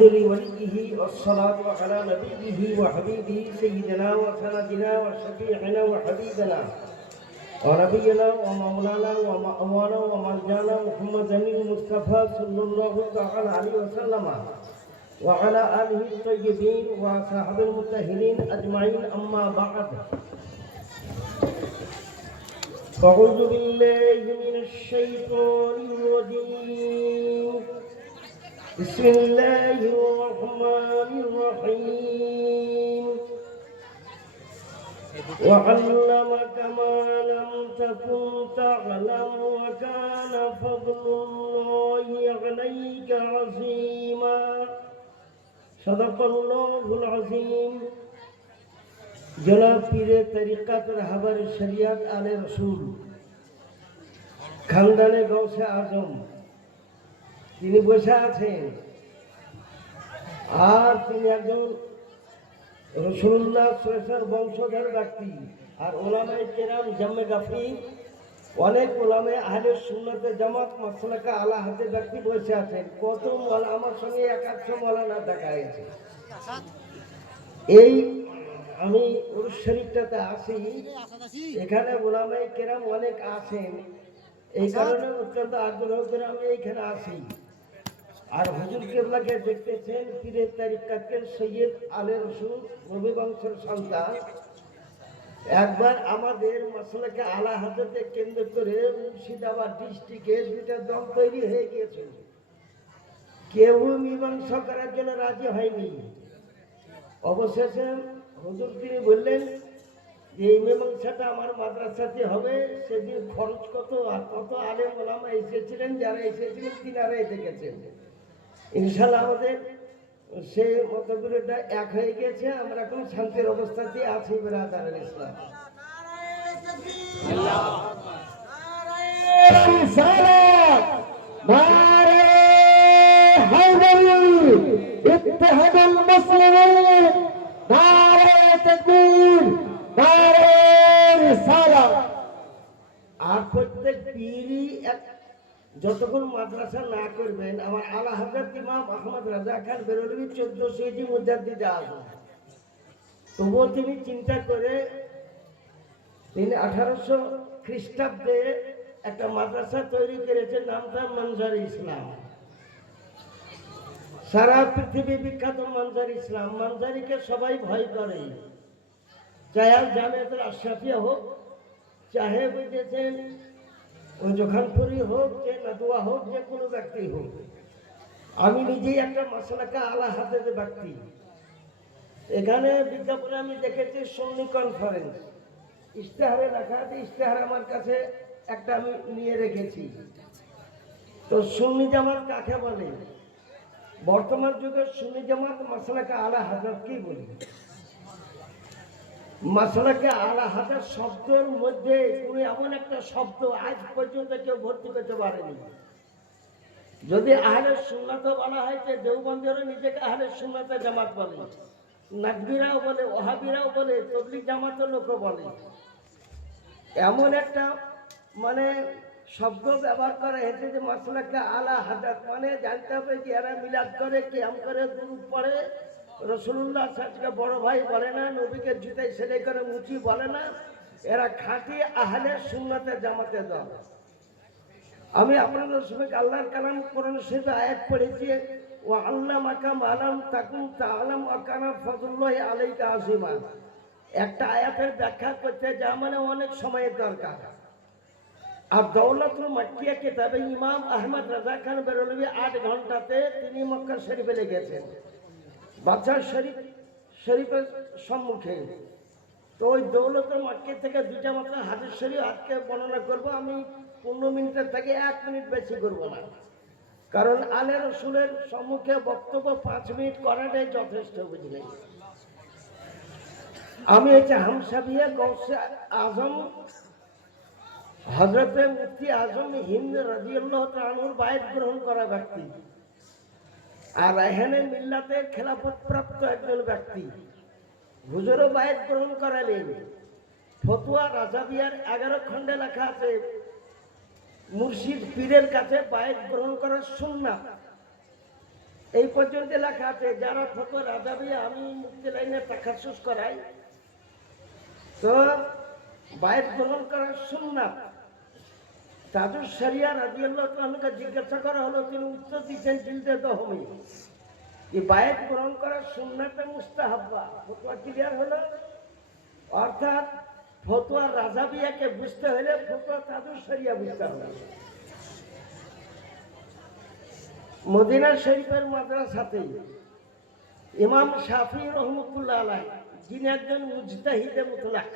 لوليه والصلاة على نبيه وحبيبه سيدنا وسندنا وشفيعنا وحبيبنا ونبينا ومولانا ومأوانا ومرجانا محمد المصطفى صلى الله تعالى عليه وسلم وعلى آله الطيبين وصحبه المطهرين أجمعين. أما بعد، أعوذ بالله من الشيطان الرجيم. بسم الله الرحمن الرحيم. وعلمك ما لم تكن تعلم وكان فضل الله عليك عظيما. صدق الله العظيم. জনাব পীরে তরিকাত রাহবার শরিয়ত আলে রসুল খানদানে গৌসে আজম তিনি বসে আছেন, আর তিনি একজন রাসূলুল্লাহ সাল্লাল্লাহু বংশধর ব্যক্তি। আর ওলামায়ে কেরাম জামে গাফি অনেক ওলামায়ে আহলে সুন্নাতে জামাত মাসলাকে আলা হাতে ব্যক্তি বসে আছেন। কত আমার সঙ্গে একাত্র মৌলানা দেখা হয়েছে। এই আমি উরুস শরীফটাতে আসি, এখানে ওলামায়ে কেরাম অনেক আছেন, এই কারণে অত্যন্ত আগ্রহ করে আমি এইখানে আসি। আর হুজুর কেবলাকে দেখতেছেন পীরে তরিকাতের সৈয়দ আলে রসুল নবী বংশের সন্তান। একবার আমাদের মাসলাকে আলা হাজতে কেন্দ্র করে মুর্শিদাবাদ ডিস্ট্রিক্টে দুইটা দল তৈরি হয়ে গিয়েছিল। কেউ মীমাংসা করার জন্য রাজি হয়নি। অবশেষে হুজুর তিনি বললেন যে এই মীমাংসাটা আমার মাদ্রাসাতে হবে। সেদিন খরচ কত আর কত আলেম ওলামা এসেছিলেন, যারা এসেছিলেন তিনারাই দেখেছেন। ইনশাল্লাহ আমাদের সে মতগুলোটা এক হয়ে গেছে। আমরা এখন শান্তির অবস্থাতে আছি। বিরাদার ইসলাম আর প্রত্যেক পীরই যতক্ষণ মাদ্রাসা না করবেন, আমার আলা হযরত ইমাম আহমদ রাজা খান বেরলভী 1400 মুজাদ্দিদে আযম, তবুও তিনি চিন্তা করে তিনি 1800 খ্রিস্টাব্দে একটা মাদ্রাসা তৈরি করেছেন, নামটা মনজার ইসলাম। সারা পৃথিবী বিখ্যাত মনজার ইসলাম। মনজারিকে সবাই ভয় করে, চাহে জামিয়াতুল আশরাফিয়া হোক, চাহে বুঝেছেন ওই জোখানপুরি হোক, যে নাদুয়া হোক, যে কোনো ব্যক্তি হোক। আমি নিজেই একটা মাসলাকে আলা হাতে ব্যক্তি। এখানে বিজ্ঞাপনে আমি দেখেছি সুন্নি কনফারেন্স, ইশতেহারে লেখা আছে। ইশতেহার আমার কাছে একটা আমি নিয়ে রেখেছি। তো সুন্নি জামাত কাকে বলে? বর্তমান যুগে সুন্নি জামাত মাসলাকে আলা হাজারকেই বলি। মাসলাকে আলা হাজার শব্দের মধ্যে কোনো এমন একটা শব্দ আজ পর্যন্ত কেউ ভর্তি করতে পারেনি। যদি আহলে সুন্নাত বলা হয়, যে দেওবন্দিরা নিজেকে আহলে সুন্নাতে জামাত বলে, নাকবিরাও বলে, ওহাবিরাও বলে, তবলিগ জামাতের লোকও বলে। এমন একটা মানে শব্দ ব্যবহার করা হয়েছে যে মাসলাকে আলা হাজার, মানে জানতে হবে যে এরা মিলাদ করে, কিয়াম করে, দুরূদ পড়ে, রাসূলুল্লাহ সাল্লাল্লাহু বড় ভাই বলে না, নবীকে জুতাই সেলাই করে মুচি বলে না। এরা খাঁটি আহলে সুন্নাতে জামাতে দল। আমি আপনাদের সঙ্গে আল্লাহর কালাম কোরআন শরীফে আয়াত পড়েছি, ওয়া আল্লামাকা মা লাম তাকুন তা'লাম ওয়া কানা ফাদলুল্লাহি আলাইকা আযীমা। একটা আয়াতের ব্যাখ্যা করতে যা মানে অনেক সময়ের দরকার। আর দৌলতুল মাক্কিয়া কিতাবে ইমাম আহমদ রাজা খান বেরলভী 8 ঘন্টাতে তিনি মক্কা শরীফে লেগেছেন, বাদশাহ শরীফের সম্মুখে। তো ওই দৌলতুল মাক্কিয়া থেকে দুইটা মাত্র হাদিস শরীফ আজকে বর্ণনা করব। আমি 15 মিনিটের থেকে 1 মিনিট বেশি করব না, কারণ আলে রসুলের সম্মুখে বক্তব্য 5 মিনিট করাটাই যথেষ্ট, বুঝলেন। আমি হচ্ছে হামসাবিয়া গৌসে আজম হযরতে মুফতি আজম হিন্দ রাদিয়াল্লাহু তাআলা আনহুর বায়াত গ্রহণ করা ব্যক্তি, আর এখানে মিল্লাতের খেলাফত প্রাপ্ত একজন ব্যক্তি। হুজুরও বায়াত গ্রহণ করালেন। ফতোয়া রাজাবিয়ার 11 খণ্ডে লেখা আছে মুর্শিদ পীরের কাছে বায়াত গ্রহণ করার সুন্নাত। এই পর্যন্ত লেখা আছে। যারা ফতোয়া রাজাবি আমি মুক্তি লাইনে তাখাসুস করাই, তো বায়াত গ্রহণ করার সুন্নাত তাজুস শরিয়া রাদিয়াল্লাহু তাআলাকে জিজ্ঞাসা করা হলো, তিনি উত্তর দিচ্ছেন জিলদে দহমি, এই বায়াত গ্রহণ করার সুন্নাতে মুস্তাহাব্বা। ফতোয়া ক্লিয়ার হলো, অর্থাৎ ফতোয়া রাজাবিয়াকে বুঝতে হলে ফতোয়া তাজুস শরিয়া বুঝতে হবে। মদিনা শরীফের মাদ্রাসাতে ইমাম শাফি রহমতুল্লাহ আলাইহি, যিনি একজন মুজতাহিদে মুতলাক,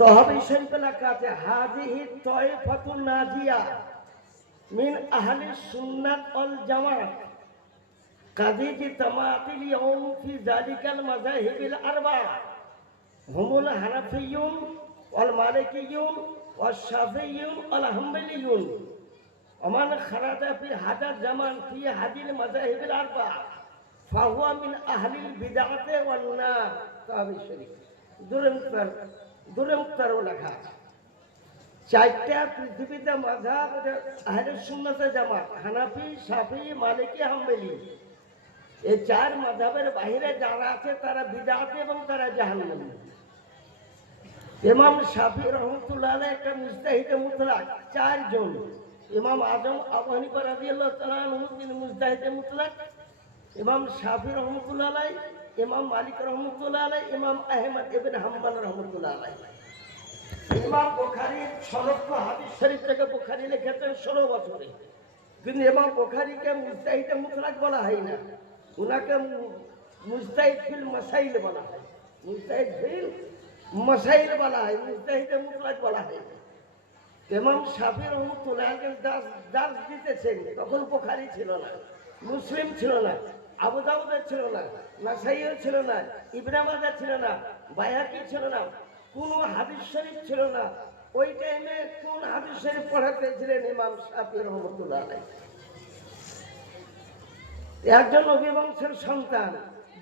তহবি শরীফে লেখা আছে হাযিহি তায়ফাতুন নাজিয়া মিন আহলি সুন্নাত ওয়াল জামাত কাযীজি তামাতিল ইয়াউম ফি যালিকাল মাযাহিবিল আরবা'a হুমুল হানাফিয়্যুন ওয়াল মালিকিয়্যুন ওয়াশ শাফিয়্যুন ওয়াল হাম্বলিয়্যুন ওমান খারাজা ফি হাদা জামান ফি হাদিল মাযাহিবিল আরবা'a ফাহুয়া মিন আহলিল বিদআতি ওয়ান নার। তহবি শরীফ দুরুক্তার লেখা আছে। চারটা পৃথিবীতে মাযহাব আহলে সুন্নাতে জামাত, হানাফি, শাফি, মালিকি, হাম্বলি, এই চার মাযহাবের বাইরে যারা আছে তারা বিদআতি এবং তারা জাহান্নামী। ইমাম শাফি রহমতুল্লাহ আলাইহি একটা মুজতাহিদে মুতলাক, চারজন। ইমাম আজম আবু হানিফা রাদিয়াল্লাহু তাআলা আনহু তিনি মুজতাহিদে মুতলাক, ইমাম শাফি রহমতুল্লাহ আলাইহি, ইমাম মালিক রহমতুল্লাহ আলাইহি, ইমাম আহমদ ইবনে হাম্বল রহমতুল্লাহ আলাইহি। ইমাম বুখারী 16 হাদিস শরীফ থেকে বুখারী লিখেছেন 16 বছরে, কিন্তু ইমাম বুখারীকে মুজতাহিদে মুতলাক বলা হয় না, উনাকে মুজতাহিদ ফিল মাসাইল বলা হয়। মুজতাহিদ ফিল মাসাইল বলা হয়, মুজতাহিদে মুতলাক বলা হয়। ইমাম শাফি রহমতুল্লাহ আলাইহি দার্স দিতেছেন, তখন বুখারী ছিল না, মুসলিম ছিল না, আবু দাউদ ছিল না, নাসাইও ছিল না, ইবনে মাজাহ ছিল না, বাইহাকি ছিল না, কোন হাদিস শরীফ ছিল না। ওই টাইমে কোন হাদিস শরীফ পড়াতেছিলেন ইমাম শাফি রহমতুল্লাহ আলাইহি? একজন নবী বংশের সন্তান,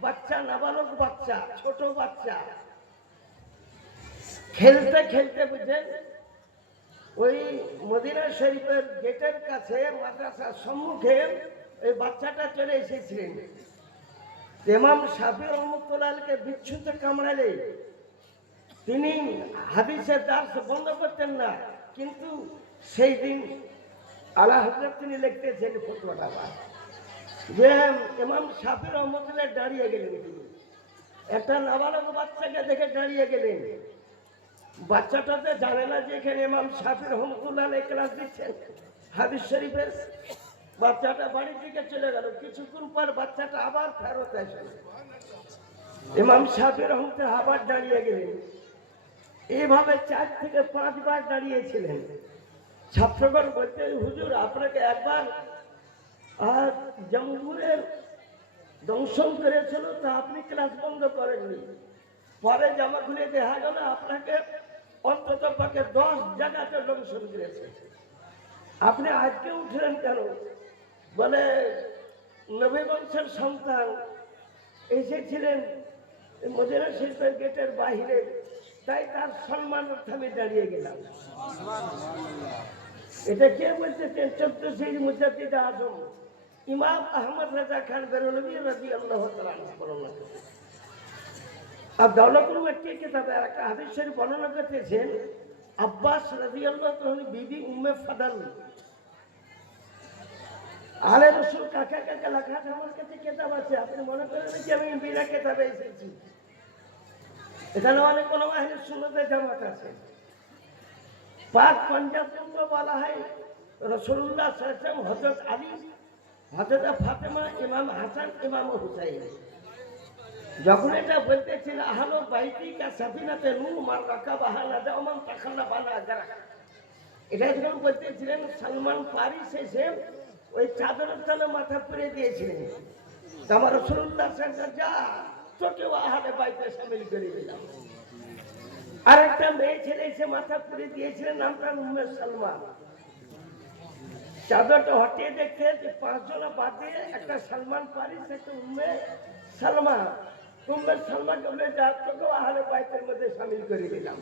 বাচ্চা, নাবালক বাচ্চা, ছোট বাচ্চা, খেলতে খেলতে বুঝেন ওই মদিনা শরীফের গেটের কাছে মাদ্রাসার সম্মুখে এই বাচ্চাটা চলে এসেছিলেন। ইমাম শাফি রহমতুল্লাহ আলাইহিকে বিচ্ছুতে কামড়ালে তিনি হাদিসের দার্স বন্ধ করতেন না, কিন্তু সেই দিন আলা হযরত তিনি লিখতেছেন ফতোয়াটা যে ইমাম শাফি রহমতুল্লাহ দাঁড়িয়ে গেলেন, তিনি একটা নাবালক বাচ্চাকে দেখে দাঁড়িয়ে গেলেন। বাচ্চাটাতে জানে না যে এখানে ইমাম শাফি রহমতুল্লাহ আলাইহি ক্লাস দিচ্ছেন হাদিস শরীফের। বাচ্চাটা বাড়ির দিকে চলে গেল, কিছুক্ষণ পর বাচ্চাটা আবার ফেরত আসে। ইমাম শাফি রহমতুল্লাহ আবার দাঁড়িয়ে গেলেন, এইভাবে 4 থেকে 5 বার দাঁড়িয়েছিলেন। ছাত্রগণ বলতে, হুজুর আপনাকে একবার আর জঙ্গুরের দংশন করেছিল, তা আপনি ক্লাস বন্ধ করেননি। পরে জামা খুলে দেখা গেল আপনাকে অন্তত পক্ষে 10 জায়গাতে দংশন করেছে, আপনি আজকে উঠলেন কেন? বলে নবী বংশের সন্তান এসেছিলেন মদিনা শরীফের গেটের বাহিরে, তাই তার সম্মানার্থে আমি দাঁড়িয়ে গেলাম। এটা কে বলতেছেন? 14 শহীদ মুজাদ্দিদ আজম ইমাম আহমদ রাজা খান বেরলভী রাদিয়াল্লাহু তাআলা আনহু। আর দৌলতুল মক্কি কিতাবে একটা হাদিস শরীফ বর্ণনা করতেছেন, আব্বাস রাদিয়াল্লাহু তাআলা বিবি উম্মে ফাদাল আলে রাসূল কাকা কাকা লেখা আছে, আমার কাছে কিতাব আছে, আপনি মনে করেন কি আমি বিনা কিতাবে এসেছি? এখানে অনেক কোনো আহলে সুন্নাতের জামাত আছে। পাক পঞ্জাতন্ত্র বলা হয় রাসূলুল্লাহ সাল্লাল্লাহু আলাইহি ওয়াসাল্লাম, হযরত আলী, হযরত ফাতেমা, ইমাম হাসান, ইমাম হুসাইন। যখন এটা বলতেছিল আহলু বাইতি কা সাফিনাতে নূহ মান রাকাবাহা লাদা মান তাখাল্লাফা আলা আজরা, এটা যখন বলতেছিলেন সালমান ফারিস এসে ওই চাদরের তলে মাথা পুরে দিয়েছিলেন। আমার রাসূলুল্লাহ সাল্লাল্লাহু আলাইহি ওয়াসাল্লাম, যা তোকেও আহলে বাইতে শামিল করে দিলাম। আরেকটা মেয়ে ছেলে এসে মাথা পুরে দিয়েছিলেন, নামটা উম্মে সালমা। চাদরটা হটিয়ে দেখতে যে 5 জন বাদ দিয়ে একটা সালমান ফারিস, একটা উম্মে সালমা। উম্মে সালমাকে বলে, যা তোকেও আহলে বাইতের মধ্যে শামিল করে দিলাম।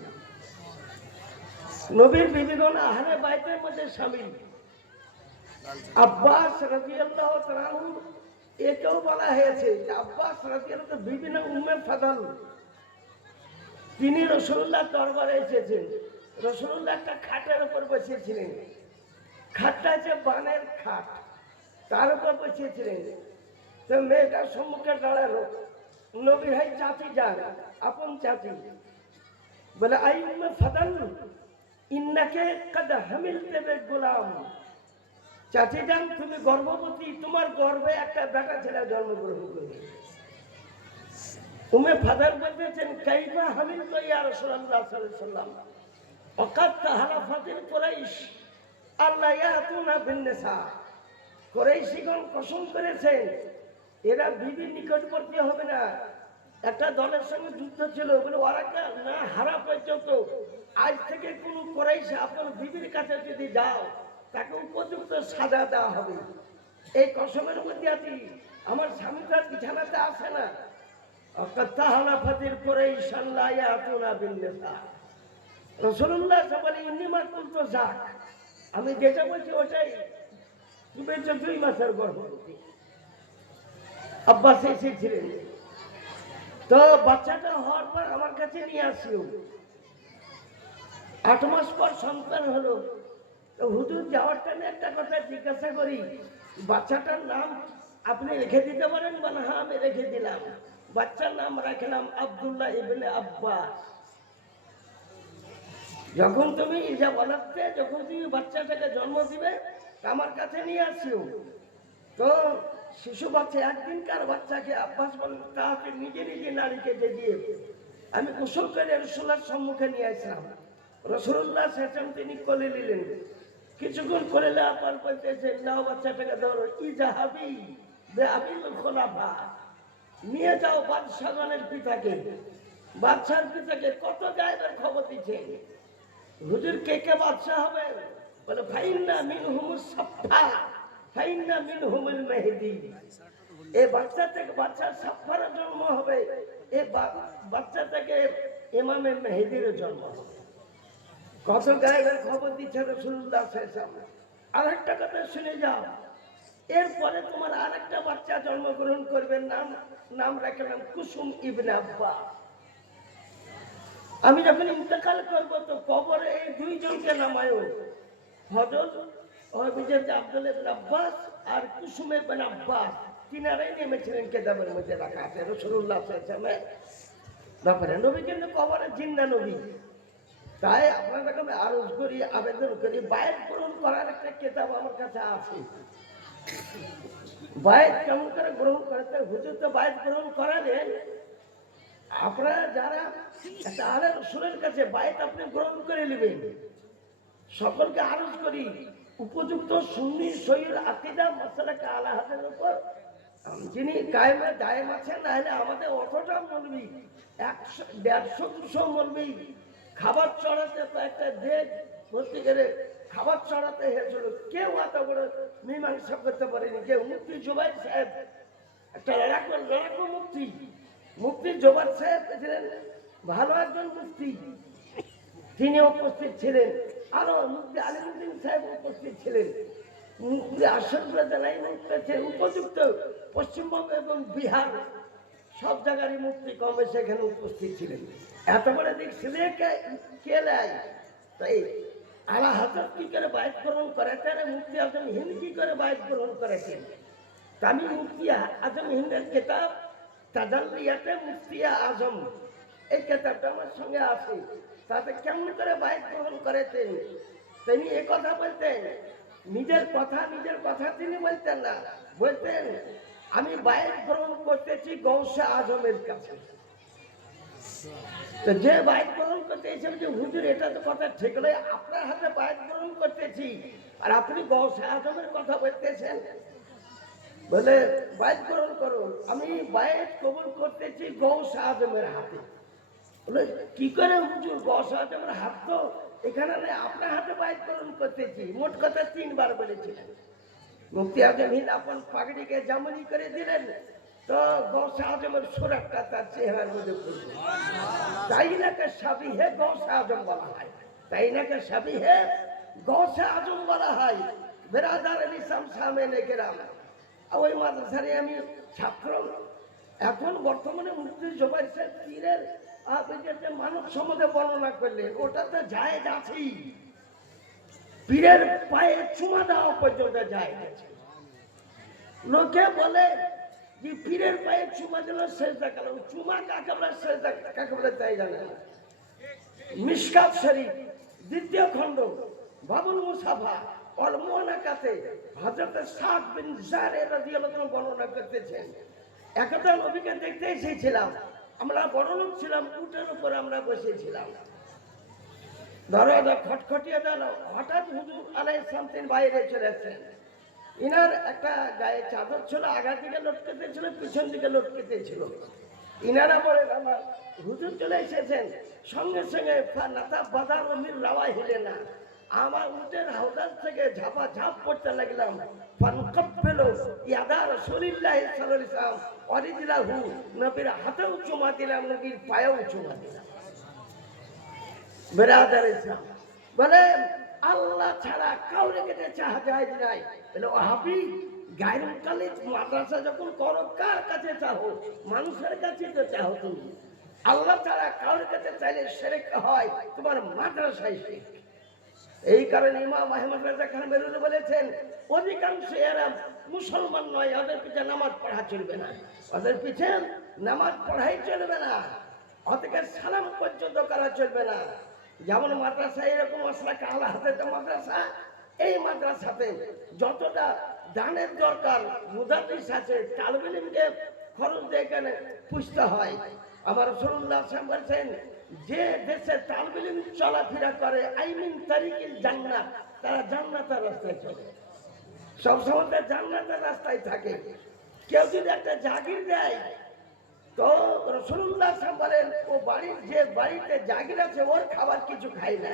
নবীর বিবিগণ আহলে বাইতের মধ্যে শামিল। আব্বাস রাদিয়াল্লাহু তাআলা আনহু একেও বলা হয়েছে যে আব্বাস রাদিয়াল্লাহু বিভিন্ন উম্মে ফাদল, তিনি রাসূলুল্লাহ দরবারে এসেছেন। রাসূলুল্লাহ একটা খাটের উপর বসেছিলেন, খাটটা যে বানের খাট, তার উপর বসেছিলেন। তো মেয়েটার সম্মুখে দাঁড়ালো, নবী ভাই চাচি যান, আপন চাচি বলে আই উম্মে ফাদল ইন্নাকে কদ হামিলতে বে গোলাম, চাচি যান তুমি গর্ভবতী, তোমার গর্ভে একটা বেটা ছেলে জন্মগ্রহণ করবে। উম্মে ফাদল বলতেছেন কাইফা হামিল তো ইয়া রাসূলুল্লাহ সাল্লাল্লাহু আলাইহি ওয়াসাল্লাম ওয়াকাদ তাহালাফাতিল কুরাইশ আল্লা ইয়াতুনা বিন নিসা, কুরাইশগণ কসম করেছেন এরা বিবির নিকটবর্তী হবে না। একটা দলের সঙ্গে যুদ্ধ ছিল, বলে ওরা না হারা পর্যন্ত আজ থেকে কোন কুরাইশ আপনার বিবির কাছে যদি যাও তাকে উপযুক্ত সাজা দেওয়া হবে। এই কসমের মধ্যে আছি, আমার স্বামীটার বিছানাতে আসে না। আমি যেটা বলছি ওটাই, তুমি 2 মাসের গর্ভবতী। আব্বাস এসেছিলেন, তো বাচ্চাটা হওয়ার পর আমার কাছে নিয়ে আসলো। 8 মাস পর সন্তান হলো। তো হুজুর যাওয়ার টাইমে একটা কথা জিজ্ঞাসা করি, বাচ্চাটার নাম আপনি রেখে দিতে পারেন? বলে হ্যাঁ আমি রেখে দিলাম। বাচ্চার নাম রাখলাম আব্দুল্লাহ ইবনে আব্বাস। যখন তুমি যখন তুমি বাচ্চাটাকে জন্ম দিবে আমার কাছে নিয়ে আসিও। তো শিশু বাচ্চা, একদিনকার বাচ্চাকে আব্বাস বলেন তাকে নিজে নিজে নারীকে দিয়ে আমি গোসল করে রাসূলুল্লাহর সম্মুখে নিয়ে আসলাম। রাসূলুল্লাহ সেখান তিনি কোলে নিলেন, কিছুক্ষণ কোলে নেওয়ার পর বলতেছে নাও বাচ্চাটাকে ধরো, ইজাহাবি বিআবিল খুলাফা, নিয়ে যাও বাদশাগণের পিতাকে। বাদশার পিতাকে কত জায়গার খবর দিচ্ছে, হুজুর কে কে বাদশাহ হবে? বলে ফাইন্না মিনহুমুস সাফফা ফাইন্না মিনহুমুল মেহেদী, এই বাচ্চা থেকে বাচ্চার সাফফার জন্ম হবে, এই বাচ্চা থেকে ইমামে মেহেদীর জন্ম হবে। কত জায়গার খবর দিচ্ছে রাসূলুল্লাহ সাল্লাল্লাহু আলাইহি ওয়াসাল্লাম। আরেকটা কথা শুনে যাও, এরপরে তোমার আরেকটা বাচ্চা জন্মগ্রহণ করবে, নাম রাখলাম কুসুম ইবনে আব্বাস। আমি যখন ইন্তেকাল করব তো কবরে এই 2 জনকে নামায়ও, হযরত আব্দুল্লাহ ইবনে আব্বাস আর কুসুম ইবনে আব্বাস, তিনারাই নেমেছিলেন কিতাবের মধ্যে রাখা আছে রাসূলুল্লাহ সাল্লাল্লাহু আলাইহি ওয়াসাল্লামের ব্যাপারে। নবী কিন্তু কবরে জিন্দা নবী। তাই আপনাদেরকে আমি আরজ করি, আবেদন করি, বায়াত গ্রহণ করার একটা কিতাব আমার কাছে আছে। বায়াত কেমন করে গ্রহণ করতে, হুজুর তো বায়াত গ্রহণ করালেন, আপনারা যারা একটা আলে রাসূলের কাছে বায়াত আপনি গ্রহণ করে নেবেন। সকলকে আরজ করি উপযুক্ত সুন্নি সহিহ আকীদা মাসআলাকে আলা হাদের উপর যিনি কায়েমে দায়েম আছেন, না হলে আমাদের অতটা মৌলবি 100-150-200 মৌলবি খাবার চড়াতে তো একটা দেশ ভর্তি করে খাবার চড়াতে হয়েছিল, কেউ এত বড় মীমাংসা করতে পারেনি। কেউ মুফতি জুবাইর সাহেব, একটা লড়াকু মুফতি জুবাইর সাহেব ছিলেন ভালো একজন মুফতি, তিনি উপস্থিত ছিলেন। আরো মুফতি আলিমউদ্দিন সাহেব উপস্থিত ছিলেন। মুফতি আশরাফ রাজালাই উপযুক্ত পশ্চিমবঙ্গ এবং বিহার সব জায়গারই মুফতি কমে সেখানে উপস্থিত ছিলেন। এত বড় দিক ছেলে কে নেয়? তাই আলা হযরত কি করে বায়াত গ্রহণ করেছেন, মুফতি আজম হিন্দ কি করে বায়াত গ্রহণ করেছেন? আমি মুফতি আজম হিন্দের কিতাব তাজাল্লিয়াতে মুফতি আজম, এই কিতাবটা আমার সঙ্গে আছে। তাতে কেমন করে বায়াত গ্রহণ করেছেন তিনি এ কথা বলতেন। নিজের কথা তিনি বলতেন না, বলতেন আমি বায়াত গ্রহণ করতেছি গৌসে আজমের কাছে। তো যে বায়াত গ্রহণ করতে এসেছে যে হুজুর এটা তো কথা ঠিক নয়, আপনার হাতে বায়াত গ্রহণ করতেছি আর আপনি গৌসে আজমের কথা বলতেছেন। বলে বায়াত গ্রহণ করুন, আমি বায়াত কবুল করতেছি গৌসে আজমের হাতে। বলে কি করে হুজুর, গৌসে আজমের হাত তো এখানে আপনার হাতে বায়াত গ্রহণ করতেছি। মোট কথা 3 বার বলেছিলেন। মুফতি আজম হিন্দ আপন পাগড়িকে জামনি করে দিলেন, তো গৌসে আজমের সুরাতটা তার চেহারার মধ্যে পড়ল। তাই নাকে সাবিহে গৌসে আজম বলা হয়, তাই নাকে সাবিহে গৌসে আজম বলা হয়। বেরাদার ইসলাম সামনে কেরাম, ওই মাদ্রাসারে আমি ছাত্র। এখন বর্তমানে মুফতি জুবাইর সাহেব পীরের যে মানব সম্বন্ধে বর্ণনা করলেন, ওটা তো জায়েজ আছেই। পীরের পায়ে চুমা দেওয়া পর্যন্ত জায়েজ আছে। লোকে বলে যে পীরের পায়ে চুমা দিল সেজদা করলাম, চুমা কাকে বলে, সেজদা কাকে বলে তাই জানে না। মিশকাত শরীফ দ্বিতীয় খণ্ড বাবুল মুসাফা অল মুআনাকাতে হযরত সাদ বিন জারে রাদিয়াল্লাহু আনহু বর্ণনা করতেছেন, একদা নবীকে দেখতে এসেছিলাম, আমরা বড় লোক ছিলাম, উটের উপর আমরা বসেছিলাম, দরজা খটখটিয়ে দিল, হঠাৎ হুজুর আলাইহিস সালাম তিনি বাইরে চলে আসছেন। ইনার একটা গায়ে চাদর ছিল, আগার দিকে লটকেতে ছিল, পিছন দিকে লটকেতে ছিল। ইনারা বলেন আমার হুজুর চলে এসেছেন, সঙ্গে সঙ্গে নাতা বাদার অমির রাওয়া হিলে না, আমার উটের হাওদার থেকে ঝাপা ঝাপ করতে লাগলাম। ফানকাব্বালু ইয়াদা রাসূলিল্লাহ সাল্লাল্লাহু আলাইহি ওয়াসাল্লাম ওয়ারিজলাহু, নবীর হাতেও চুমা দিলাম, নবীর পায়েও চুমা দিলাম। বেরাদার ইসলাম বলে আল্লাহ ছাড়া কাউরে কেটে চাহা যায় নাই। বলে ওয়াহাবি গায়রুল কালিদ মাদ্রাসা যখন করো কার কাছে চাহো? মানুষের কাছে তো চাহো তুমি। আল্লাহ ছাড়া কাউরে কাছে চাইলে শিরক হয়, তোমার মাদ্রাসায় শিরক। এই কারণে ইমাম আহমদ রাজা খান বেরুনি বলেছেন, অধিকাংশ এরা মুসলমান নয়, ওদের পিছে নামাজ পড়া চলবে না, ওদের পিছে নামাজ পড়াই চলবে না, ওদেরকে সালাম পর্যন্ত করা চলবে না। যেমন মাদ্রাসা এরকম মাসলাকে আলা হাতে মাদ্রাসা, এই মাদ্রাসাতে যতটা দানের দরকার মুদারিস আছে, তালিবে ইলমকে খরচ দিয়ে এখানে পুষতে হয়। আমার রাসূলুল্লাহ সাল্লাল্লাহু আলাইহি ওয়াসাল্লাম বলেছেন, যে দেশে তালিবে ইলম চলাফেরা করে আইমিন তারিকিল জান্নাত, তারা জান্নাতের রাস্তায় চলে, সবসময় জান্নাতের রাস্তায় থাকে। কেউ যদি একটা জাগির দেয়, তো রাসূলুল্লাহ সাল্লাল্লাহু আলাইহি ওয়াসাল্লাম বলেন, ও বাড়ির যে বাড়িতে জাগির আছে ওর খাবার কিছু খাই না।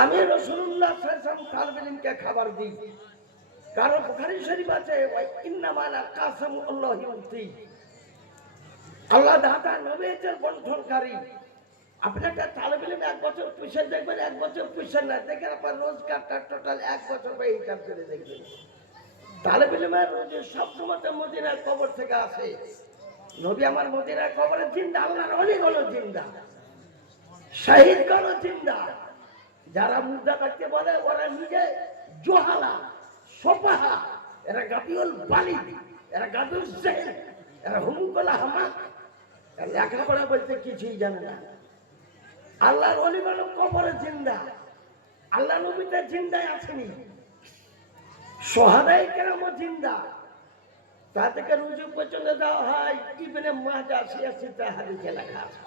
আমি রাসূলুল্লাহ সাল্লাল্লাহু আলাইহি ওয়াসাল্লাম তালিবে ইলমকে খাবার দিই। কারণ বুখারী শরীফ আছে, ইন্নামা কাসামু আল্লাহু ইউতি, আল্লাহ দাতা নবীদের বন্ধনকারী। আপনি একটা তালিবে ইলম 1 বছর পুষে দেখবেন, 1 বছর পুষে না দেখেন, আপনার রোজগারটা টোটাল 1 বছর পরে হিসাব করে দেখবেন। তালিবে ইলমের রোজে সবসময় মদিনার কবর থেকে আসে। নবী আমার মদিনার কবরে জিন্দা, আল্লাহর ওলিগুলো জিন্দা, শহীদগুলো জিন্দা। যারা মুর্দা থাকতে বলে ওরা নিজে জোহালা সোপাহা, এরা গাবিউল বালি, এরা গাবিউল জেহেল, এরা হুমুকুল হামা, লেখাপড়া বলতে কিছুই জানে না। আল্লাহর ওলিগুলো কবরে জিন্দা, আল্লাহ নবীতে জিন্দায় আসেনি, শহাদায়ে কেরামও জিন্দা। তা থেকে রুজু পর্যন্ত দেওয়া হয়, ইবনে মাজাহ ৮৬টা হাদিসে লেখা আছে,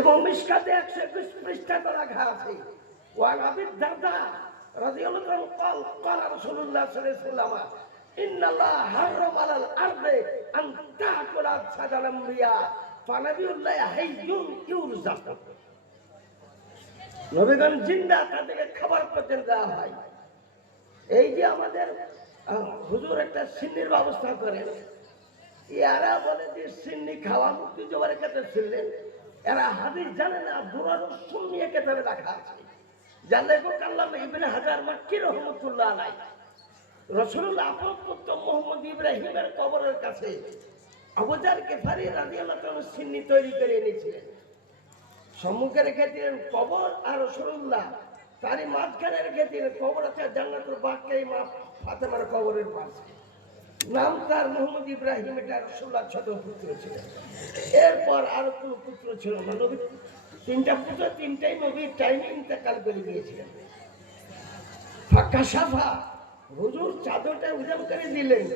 এবং মিশকাতে ১২১ পৃষ্ঠাতে লেখা আছে। ওয়ান আবি দারদা রাদিয়াল্লাহু আনহু قال قال رسول الله صلى الله عليه وسلم ان الله حرم على الارض ان تاكل شجر الانبياء فنبي الله حي يرزق। নবীগণ জিন্দা, তাদেরকে খাবার পর্যন্ত দেওয়া হয়। এই যে আমাদের হুজুর একটা সিন্নির ব্যবস্থা করেন, এরা বলে যে সিন্নি খাওয়া মুক্তি জোবারে খেতে ছিলেন, এরা হাদিস জানে না, বুরার সুন্নিয়ে কেতাবে লেখা আছে। যার লেখক আল্লামা ইবনে হাজার মাক্কি রাহমাতুল্লাহ আলাইহি, রাসূলুল্লাহ আপন মুহাম্মদ ইব্রাহিমের কবরের কাছে আবু যার গিফারি রাদিয়াল্লাহু তাআলা সিন্নি তৈরি করে এনেছিলেন। সম্মুখে রেখে দিলেন কবর আর রাসূলুল্লাহ, তারই মাঝখানে রেখে দিলেন কবর আছে জান্নাতুল বাকিয়া মা ফাতেমার কবরের পাশে। নাম তার মুহাম্মদ ইব্রাহিম, এটা রাসূলুল্লাহ ছোট পুত্র ছিলেন। এরপর আর কোনো পুত্র ছিল না। নবী 3টা পুত্র, 3টাই নবীর টাইমে ইন্তেকাল করে গিয়েছিলেন। ফাঁকা সাফা হুজুর চাদরটা উজাম করে দিলেন,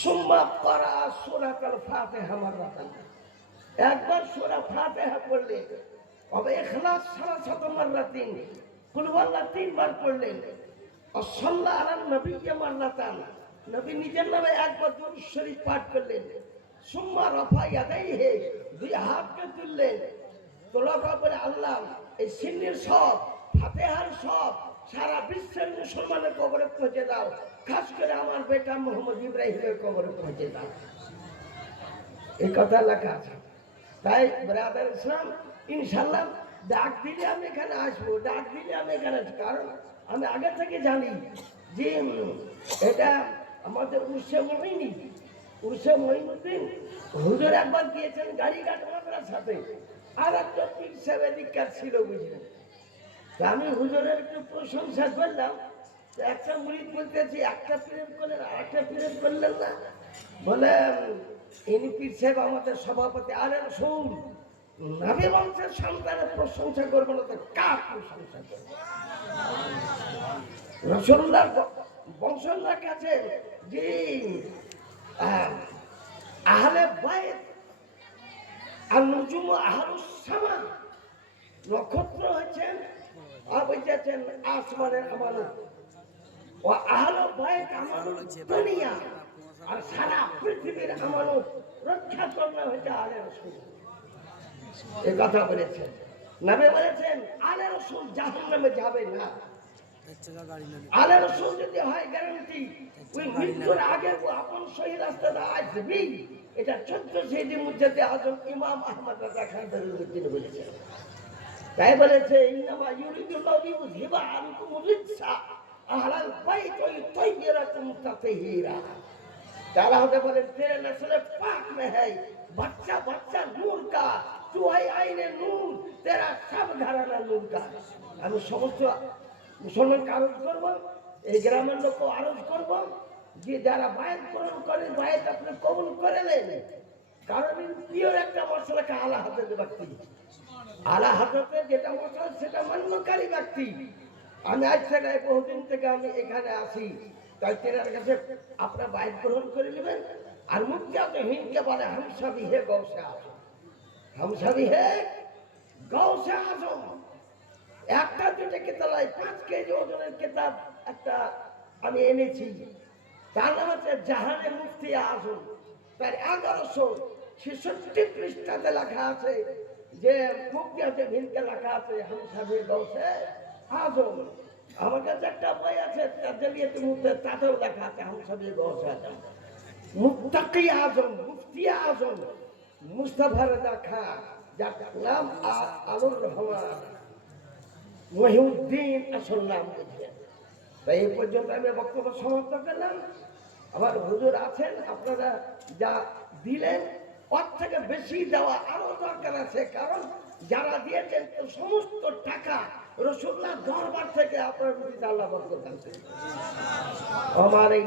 সুম্মা ক্বারা সূরাতুল ফাতিহা মাররাতান, একবার সূরা ফাতিহা পড়লেন, তবে ইখলাস সালাসাতু মাররাতিন, কুল ওয়াল্লাহ 3 বার পড়লেন, আর সাল্লাল্লাহু আলা নবী মাররাতান, নবী নিজের নামে একবার দুরূদ শরীফ পাঠ করলেন। সুম্মা রাফা ইয়াদাইহি, 2 হাতকে তুললেন, তোলার পরে আল্লাহ এই সিন্নির সব, ফাতিহার সব সারা বিশ্বের মুসলমানের কবরে পৌঁছে দাও, খাস করে আমার বেটা মুহাম্মদ ইব্রাহিমের কবরে পৌঁছে দাও। এই কথা লেখা আছে। তাই ব্রাদার ইসলাম, ইনশাআল্লাহ ডাক দিলে আমি এখানে আসবো, ডাক দিলে আমি এখানে আসবো। কারণ আমি আগে থেকে জানি যে এটা আমাদের উর্সে মহিনুদ্দিন হুজুর একবার গিয়েছেন গাড়িঘাট মাদ্রাসাতে, আর একটা পীর সাহেব এদিককার ছিল, বুঝলেন। আমি হুজুরের একটু প্রশংসা করলাম, একটা মুরিদ বলতেছি একটা পীরের করলেন আর একটা পীরের করলেন না, বলে ইনি পীর সাহেব আমাদের সভাপতি। আরে শুন, নবী বংশের সন্তানের প্রশংসা করবো না তো কার প্রশংসা করবো? রাসূলুল্লাহর বংশধর কাছে যে আহলে বাইত আর নুজুম আহলুস সামা, নক্ষত্র হচ্ছেন বুঝেছেন আসমানের আমানত, ও আহলে বাইত আমানত দুনিয়া, আর সারা পৃথিবীর আমানত রক্ষা করতে হচ্ছে আলে রাসূল। এই কথা বলেছেন নবী, বলেছেন আলে রাসূল জাহান্নামে যাবে না। আলে রাসূল যদি হয় গ্যারান্টি, ওই মৃত্যুর আগে ও আপন সহি রাস্তাটা আসবে। এটা 14 শহীদের মুজাদ্দিদ আজম ইমাম আহমদ রাজা খান তিনি বলেছেন। তাই বলেছে ইন্নামা ইউরিদুল্লাহু লিইউযহিবা আনকুম রিজসা আহলাল বাইত ওয়া ইউতাহহিরাকুম তাতহীরা। তাআলা হতে বলেন তেরে নসলে পাক মে है बच्चा बच्चा नूर का, तू है आईने नूर, तेरा सब घराना नूर का। আমি সমস্ত মুসলমানকে আরজ করবো, এই গ্রামের লোককে আরজ করবো যে যারা বায়াত গ্রহণ করেন বায়াত আপনি কবুল করে নেন। কারণ পিওর একটা মশলাকে আলা হাতে ব্যক্তি, আলা হাতে যেটা মশলা সেটা মান্যকারী ব্যক্তি। আমি আজ থেকে বহুদিন থেকে আমি এখানে আসি, তাই তেনার কাছে আপনার বায়াত গ্রহণ করে নেবেন। আর মুক্তিয়াতে হিন্দকে বলে হামসাবি হে গৌসে আজম, হামসাবি হে গৌসে আজম। একটা দুটো কেতালায় 5 কেজি ওজনের কেতাব একটা আমি এনেছি, তার নাম হচ্ছে জাহানে মুফতি আজম। তার 1166 পৃষ্ঠাতে লেখা আছে যে মুক্তিয়াতে হিন্দকে লেখা আছে হামসাবি গৌসে আজম। আমার কাছে একটা বই আছে তাজলিয়াতুল মুফতি, তাতেও লেখা আছে হামসাবি গৌসে আজম। মুত্তাকি আজম, মুফতি আজম মুস্তাফা রাজা খান, যার নাম আলুর রহমান মহিউদ্দিন আসল নাম বুঝলেন। তাই এই পর্যন্ত আমি বক্তব্য সমাপ্ত করলাম। আমার হুজুর আছেন, আপনারা যা দিলেন ওর থেকে বেশি দেওয়া আরো দরকার আছে, কারণ যারা দিয়েছেন সমস্ত টাকা রাসূলুল্লাহ দরবার থেকে আপনার প্রতি আল্লাহ বরকত দান করুন। আমার এই